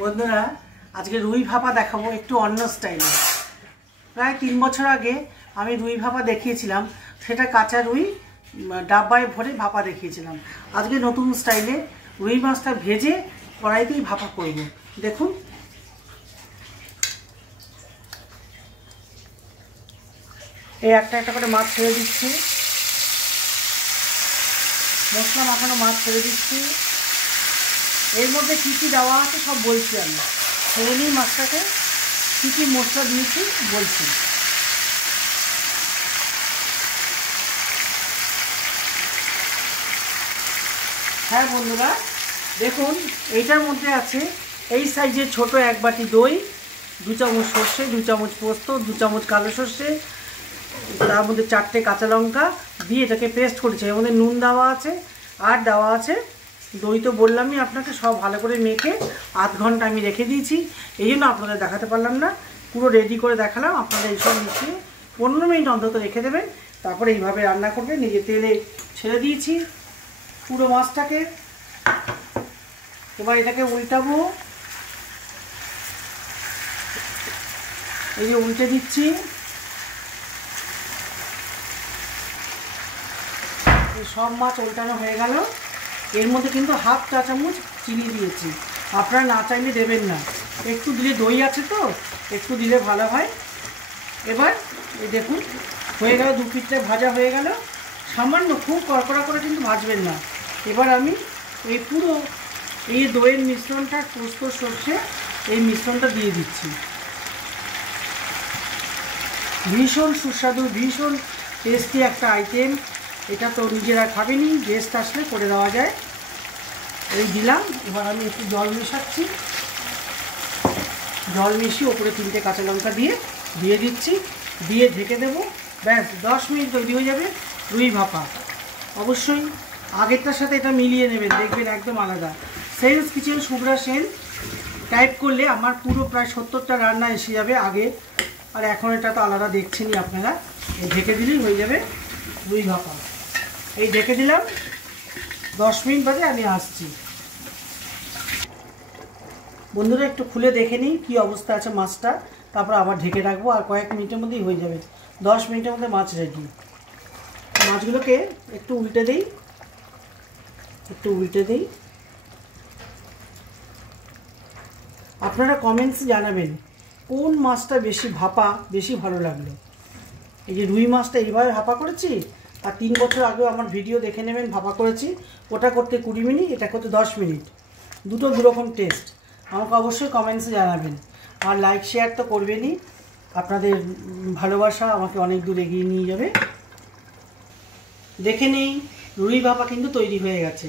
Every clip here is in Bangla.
বন্ধুরা আজকে রুই ভাপা দেখাবো একটু অন্য স্টাইলে। প্রায় 3 বছর আগে আমি রুই ভাপা দেখিয়েছিলাম, সেটা কাঁচা রুই ডাব্বায় ভরে ভাপা দেখিয়েছিলাম। আজকে নতুন স্টাইলে রুই মাছটা ভেজে কড়াইতেই ভাপা করব। দেখুন, এই একটা একটা করে মাছ ছেড়ে দিচ্ছি, মশলা মাখানো মাছ ছেড়ে দিচ্ছি। এর মধ্যে কী কী দেওয়া আছে সব বলছি আমি। ছেড়ে নিই মাছটাকে, কী কী মশলা দিয়েছি বলছি। হ্যাঁ বন্ধুরা, দেখুন এইটার মধ্যে আছে এই সাইজের ছোট 1 বাটি দই, 2 চামচ সর্ষে, 2 চামচ পোস্ত, 2 চামচ কালো সর্ষে, তার মধ্যে 4টে কাঁচা লঙ্কা দিয়ে এটাকে পেস্ট করেছে। এর মধ্যে নুন দেওয়া আছে আর দেওয়া আছে দই। তো বললামই আপনাকে, সব ভালো করে মেখে আধ ঘন্টা আমি রেখে দিয়েছি। এই জন্য আপনাদের দেখাতে পারলাম না, পুরো রেডি করে দেখালাম। আপনারা এইসব মিশিয়ে 15 মিনিট অন্তত রেখে দেবেন, তারপরে এইভাবে রান্না করবেন। নিজে তেলে ছেড়ে দিয়েছি পুরো মাছটাকে। এবার এটাকে উল্টাবো, এই যে উল্টে দিচ্ছি। সব মাছ উল্টানো হয়ে গেল। এর মধ্যে কিন্তু হাফ চা চামচ চিনি দিয়েছি, আপনারা না চাইলে দেবেন না, একটু দিলে দই আছে তো একটু দিলে ভালো হয়। এবার এই দেখুন হয়ে গেল, 2 পিঠটা ভাজা হয়ে গেল। সামান্য, খুব কড়কড়া করে কিন্তু ভাজবেন না। এবার আমি এই পুরো এই দইয়ের মিশ্রণটা, পোস্ত সর্ষে এই মিশ্রণটা দিয়ে দিচ্ছি। ভীষণ সুস্বাদু, ভীষণ টেস্টি একটা আইটেম। এটা তো নিজেরা খাবেনই, গেস্ট আসলে করে দেওয়া যায়। এই দিলাম। এবার আমি একটু জল মেশাচ্ছি, জল মিশিয়ে ওপরে 3টে কাঁচা লঙ্কা দিয়ে দিচ্ছি, দিয়ে ঢেকে দেবো। ব্যাস 10 মিনিট তৈরি হয়ে যাবে রুই ভাপা। অবশ্যই আগেরটার সাথে এটা মিলিয়ে নেবেন, দেখবেন একদম আলাদা। Sense kitchen Shubhra Sen type করলে আমার পুরো প্রায় 70টা রান্না এসে যাবে আগে, আর এখন এটা তো আলাদা দেখছেনই আপনারা। এই ঢেকে দিলেই হয়ে যাবে রুই ভাপা। এই ঢেকে দিলাম, 10 মিনিট বাদে আমি আসছি। বন্ধুরা একটু খুলে দেখে নিই কী অবস্থা আছে মাছটা, তারপর আবার ঢেকে রাখবো। আর কয়েক মিনিটের মধ্যেই হয়ে যাবে, 10 মিনিটের মধ্যে মাছ রেডি। মাছগুলোকে একটু উল্টে দিই, আপনারা কমেন্টস জানাবেন কোন মাছটা বেশি ভাপা বেশি ভালো লাগলো। এই যে রুই মাছটা এইভাবে ভাপা করেছি, আর 3 বছর আগেও আমার ভিডিও দেখে নেবেন ভাপা করেছি। ওটা করতে 20 মিনিট, এটা করতে 10 মিনিট। দুটো দুরকম টেস্ট। আমাকে অবশ্যই কমেন্টসে জানাবেন, আর লাইক শেয়ার তো করবেনই। আপনাদের ভালোবাসা আমাকে অনেক দূর এগিয়ে নিয়ে যাবে। দেখে নেই, রুই ভাপা কিন্তু তৈরি হয়ে গেছে,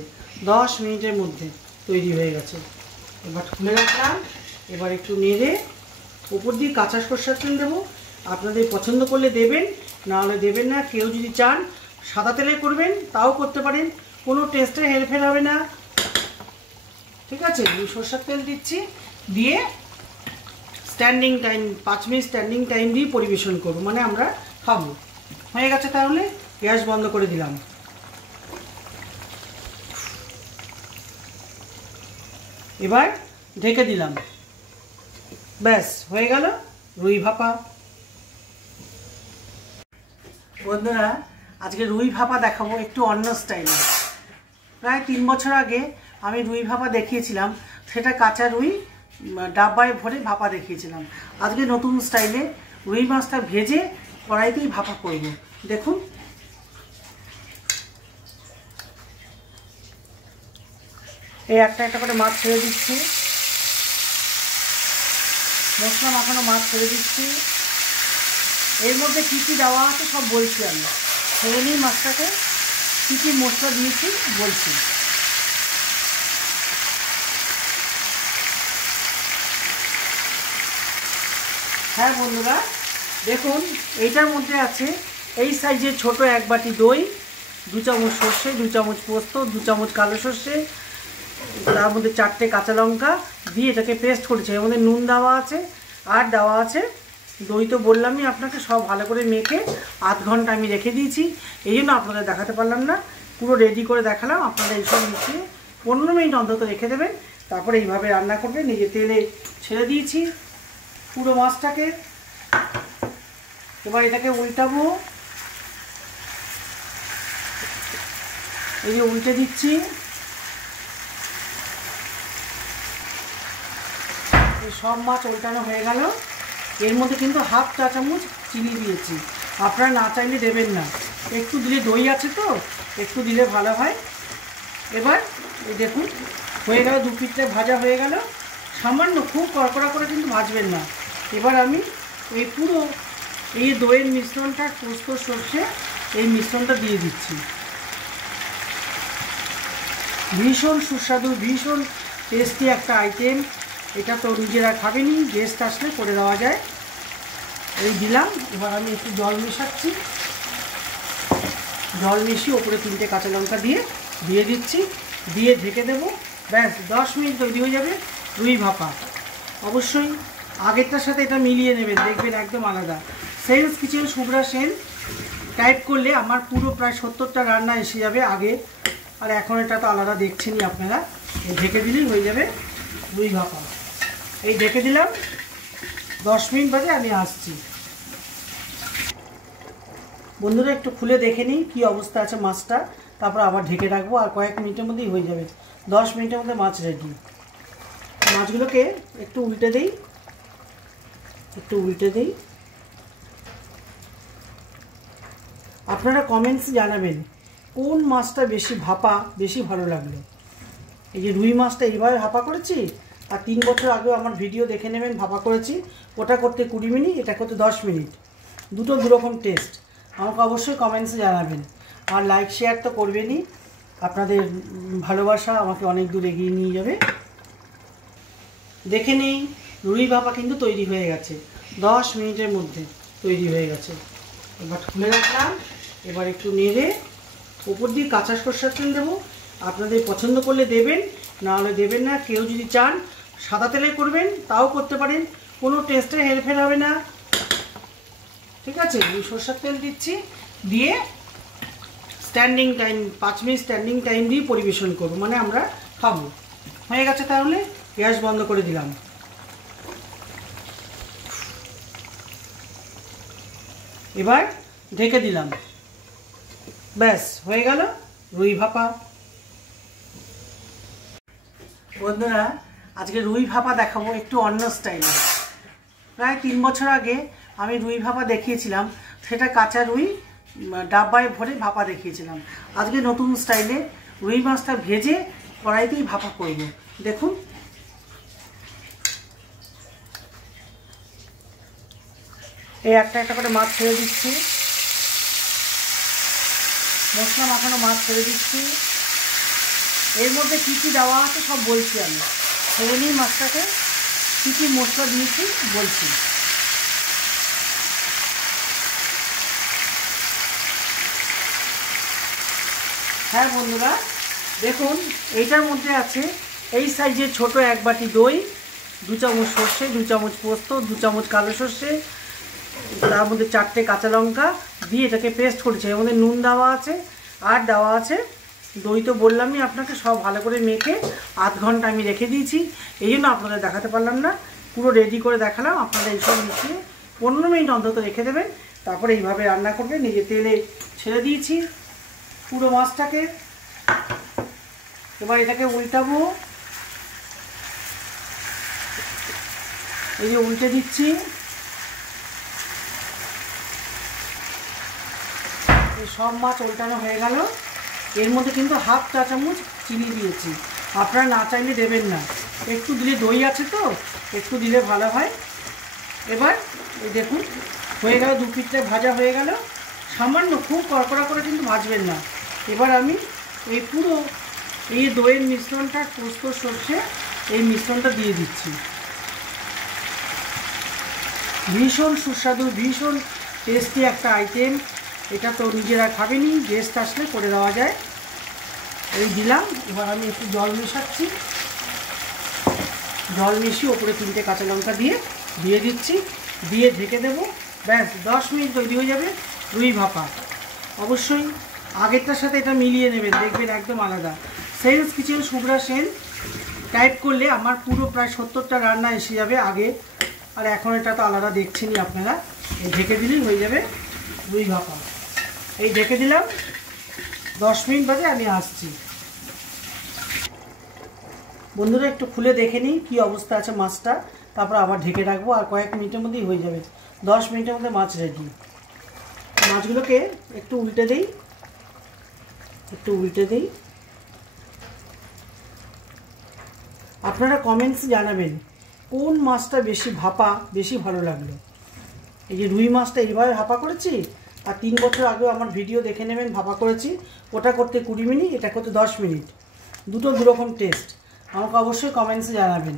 10 মিনিটের মধ্যে তৈরি হয়ে গেছে। এবার খুলে রাখলাম। এবার একটু নেড়ে উপর দিয়ে কাঁচা সরষের তেল দেবো। আপনাদের পছন্দ করলে দেবেন, না হলে দেবেন না। কেউ যদি চান সাদা তেলে করবেন তাও করতে পারেন, কোনো টেস্টে হেরফের হবে না। ঠিক আছে, সরষের তেল দিচ্ছি, দিয়ে standing time 5 minute standing time দিয়ে পরিবেশন করব, মানে আমরা খাবো। হয়ে গেছে, তাহলে গ্যাস বন্ধ করে দিলাম। এবার ঢেকে দিলাম। ব্যাস হয়ে গেল রুই ভাপা। বন্ধুরা আজকে রুই ভাপা দেখাবো একটু অন্য স্টাইলে। প্রায় 3 বছর আগে আমি রুই ভাপা দেখিয়েছিলাম, সেটা কাঁচা রুই ডাব্বায় ভরে ভাপা দেখিয়েছিলাম। আজকে নতুন স্টাইলে রুই মাছটা ভেজে কড়াইতেই ভাপা করব। দেখুন, এই একটা একটা করে মাছ ছেড়ে দিচ্ছি, মশলা মাখানো মাছ ছেড়ে দিচ্ছি। এর মধ্যে কী কী দেওয়া আছে সব বলছি আমি। ছেড়ে নিই মাছটাকে, কী কী মশলা দিয়েছি বলছি। হ্যাঁ বন্ধুরা, দেখুন এইটার মধ্যে আছে এই সাইজের ছোট 1 বাটি দই, 2 চামচ সর্ষে, 2 চামচ পোস্ত, 2 চামচ কালো সর্ষে, তার মধ্যে 4টে কাঁচা লঙ্কা দিয়ে এটাকে পেস্ট করেছে। এর মধ্যে নুন দেওয়া আছে আর দেওয়া আছে দই। তো বললামই আপনাকে, সব ভালো করে মেখে আধ ঘন্টা আমি রেখে দিয়েছি। এই জন্য আপনাদের দেখাতে পারলাম না, পুরো রেডি করে দেখালাম। আপনারা এইসব মিশিয়ে 15 মিনিট অন্তত রেখে দেবেন, তারপরে এইভাবে রান্না করবেন। এই যে তেলে ছেড়ে দিয়েছি পুরো মাছটাকে। এবার এটাকে উল্টাবো, এই যে উল্টে দিচ্ছি। এই সব মাছ উল্টানো হয়ে গেল। এর মধ্যে কিন্তু হাফ চা চামচ চিনি দিয়েছি, আপনারা না চাইলে দেবেন না, একটু দিলে দই আছে তো একটু দিলে ভালো হয়। এবার এই দেখুন হয়ে গেল, 2 পিঠটা ভাজা হয়ে গেল। সামান্য খুব কড়কড়া করে কিন্তু ভাজবেন না। এবার আমি এই পুরো এই দইয়ের মিশ্রণটা, পোস্ত সর্ষে এই মিশ্রণটা দিয়ে দিচ্ছি। ভীষণ সুস্বাদু, ভীষণ টেস্টি একটা আইটেম। এটা তো নিজেরা খাবেনি, গেস্ট আসলে করে দেওয়া যায়। এই দিলাম। এবার আমি একটু জল মেশাচ্ছি, জল মিশিয়ে ওপরে 3টে কাঁচা লঙ্কা দিয়ে দিচ্ছি, দিয়ে ঢেকে দেবো। ব্যাস 10 মিনিট তৈরি হয়ে যাবে রুই ভাপা। অবশ্যই আগেরটার সাথে এটা মিলিয়ে নেবেন, দেখবেন একদম আলাদা। Sense kitchen Shubhra Sen type করলে আমার পুরো প্রায় 70টা রান্না এসে যাবে আগে, আর এখন এটা তো আলাদা দেখছেনই আপনারা। এই ঢেকে দিলেই হয়ে যাবে রুই ভাপা। এই ঢেকে দিলাম, 10 মিনিট বাদে আমি আসছি। বন্ধুরা একটু খুলে দেখে নিই কী অবস্থা আছে মাছটা, তারপর আবার ঢেকে রাখবো। আর কয়েক মিনিটের মধ্যেই হয়ে যাবে, 10 মিনিটের মধ্যে মাছ রেডি। মাছগুলোকে একটু উল্টে দেই, আপনারা কমেন্টস জানাবেন কোন মাছটা বেশি ভাপা বেশি ভালো লাগলো। এই যে রুই মাছটা এইভাবে ভাপা করেছি, আর 3 বছর আগেও আমার ভিডিও দেখে নেবেন ভাপা করেছি। ওটা করতে 20 মিনিট, এটা করতে 10 মিনিট। দুটো দুরকম টেস্ট। আমাকে অবশ্যই কমেন্টসে জানাবেন, আর লাইক শেয়ার তো করবেনই। আপনাদের ভালোবাসা আমাকে অনেক দূর এগিয়ে নিয়ে যাবে। দেখে নেই রুই ভাপা কিন্তু তৈরি হয়ে গেছে, 10 মিনিটের মধ্যে তৈরি হয়ে গেছে। এবার খুলে রাখলাম। এবার একটু নেড়ে ওপর দিয়ে কাঁচা সরষের তেল দেবো। আপনাদের পছন্দ করলে দেবেন, না হলে দেবেন না। কেউ যদি চান সাদা তেলে করবেন তাও করতে পারেন, কোনো টেস্টে হেরফের হবে না। ঠিক আছে, আমি সরষের তেল দিচ্ছি, দিয়ে standing time 5 minute standing time দিয়ে পরিবেশন করব, মানে আমরা খাবো। হয়ে গেছে, তাহলে গ্যাস বন্ধ করে দিলাম। এবার ঢেকে দিলাম। ব্যাস হয়ে গেল রুই ভাপা। বন্ধুরা আজকে রুই ভাপা দেখাবো একটু অন্য স্টাইলে। প্রায় 3 বছর আগে আমি রুই ভাপা দেখিয়েছিলাম, সেটা কাঁচা রুই ডাব্বায় ভরে ভাপা দেখিয়েছিলাম। আজকে নতুন স্টাইলে রুই মাছটা ভেজে কড়াইতেই ভাপা করব। দেখুন এই একটা একটা করে মাছ ছেড়ে দিচ্ছি, মশলা মাখানো মাছ ছেড়ে দিচ্ছি। এর মধ্যে কী কী দেওয়া আছে সব বলছি আমি। ছেড়ে নিই মাছটাকে, কী কী মশলা দিয়েছি বলছি। হ্যাঁ বন্ধুরা দেখুন, এইটার মধ্যে আছে এই সাইজের ছোট 1 বাটি দই, 2 চামচ সর্ষে, 2 চামচ পোস্ত, 2 চামচ কালো সর্ষে, তার মধ্যে 4টে কাঁচা লঙ্কা দিয়ে এটাকে পেস্ট করেছি। এর মধ্যে নুন দেওয়া আছে, আর দেওয়া আছে দই। তো বললামই আপনাকে, সব ভালো করে মেখে আধ ঘন্টা আমি রেখে দিয়েছি। এই জন্য আপনাদের দেখাতে পারলাম না, পুরো রেডি করে দেখালাম। আপনারা এইসব মিশিয়ে 15 মিনিট অন্তত রেখে দেবেন, তারপরে এইভাবে রান্না করবেন। এই যে তেলে ছেড়ে দিয়েছি পুরো মাছটাকে। এবার এটাকে উল্টাবো, এই যে উল্টে দিচ্ছি। সব মাছ উল্টানো হয়ে গেল। এর মধ্যে কিন্তু হাফ চা চামচ চিনি দিয়েছি, আপনারা না চাইলে দেবেন না, একটু দিলে দই আছে তো একটু দিলে ভালো হয়। এবার এই দেখুন হয়ে গেল, 2 পিঠটা ভাজা হয়ে গেল। সামান্য খুব কড়কড়া করে কিন্তু ভাজবেন না। এবার আমি এই পুরো এই দইয়ের মিশ্রণটা, পোস্ত সর্ষে এই মিশ্রণটা দিয়ে দিচ্ছি। ভীষণ সুস্বাদু, ভীষণ টেস্টি একটা আইটেম। এটা তো নিজেরা খাবেনি, গেস্ট আসলে করে দেওয়া যায়। এই দিলাম। এবার আমি একটু জল মেশাচ্ছি, জল মিশিয়ে ওপরে 3টে কাঁচা লঙ্কা দিয়ে দিচ্ছি, দিয়ে ঢেকে দেবো। ব্যাস 10 মিনিট তৈরি হয়ে যাবে রুই ভাপা। অবশ্যই আগেরটার সাথে এটা মিলিয়ে নেবেন, দেখবেন একদম আলাদা। Sense kitchen Shubhra Sen type করলে আমার পুরো প্রায় 70টা রান্না এসে যাবে আগে, আর এখন এটা তো আলাদা দেখছেনই আপনারা। এই ঢেকে দিলেই হয়ে যাবে রুই ভাপা। এই ঢেকে দিলাম, 10 মিনিট বাদে আমি আসছি। বন্ধুরা একটু খুলে দেখে নিই কী অবস্থা আছে মাছটা, তারপর আবার ঢেকে রাখবো, আর কয়েক মিনিটের মধ্যেই হয়ে যাবে। 10 মিনিটের মধ্যে মাছ রেডি। মাছগুলোকে একটু উল্টে দিই, আপনারা কমেন্টস জানাবেন কোন মাছটা বেশি ভাপা বেশি ভালো লাগলো। এই যে রুই মাছটা এইভাবে ভাপা করেছি, আর 3 বছর আগেও আমার ভিডিও দেখে নেবেন ভাপা করেছি, ওটা করতে 20 মিনিট, এটা করতে 10 মিনিট। দুটো দুরকম টেস্ট। আমাকে অবশ্যই কমেন্টসে জানাবেন,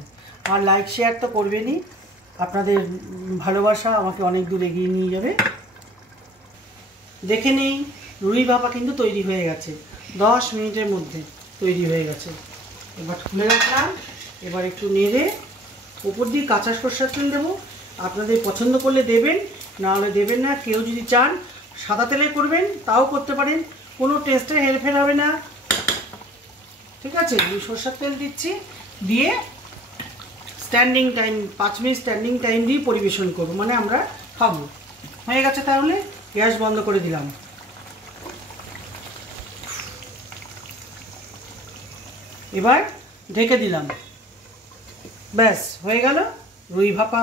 আর লাইক শেয়ার তো করবেনই। আপনাদের ভালোবাসা আমাকে অনেক দূর এগিয়ে নিয়ে যাবে। দেখে নেই, রুই ভাপা কিন্তু তৈরি হয়ে গেছে, 10 মিনিটের মধ্যে তৈরি হয়ে গেছে। এবার খুলে রাখলাম। এবার একটু নেড়ে উপর দিয়ে কাঁচা সরষের তেল দেবো। আপনাদের পছন্দ করলে দেবেন, না হলে দেবেন না। কেউ যদি চান সাদা তেলে করবেন তাও করতে পারেন, কোনো টেস্টে হেরফের হবে না। ঠিক আছে, আমি সরষের তেল দিচ্ছি, দিয়ে standing time 5 minute standing time দিয়ে পরিবেশন করব, মানে আমরা খাবো। হয়ে গেছে, তাহলে গ্যাস বন্ধ করে দিলাম। এবার ঢেকে দিলাম, ব্যাস হয়ে গেল রুই ভাপা।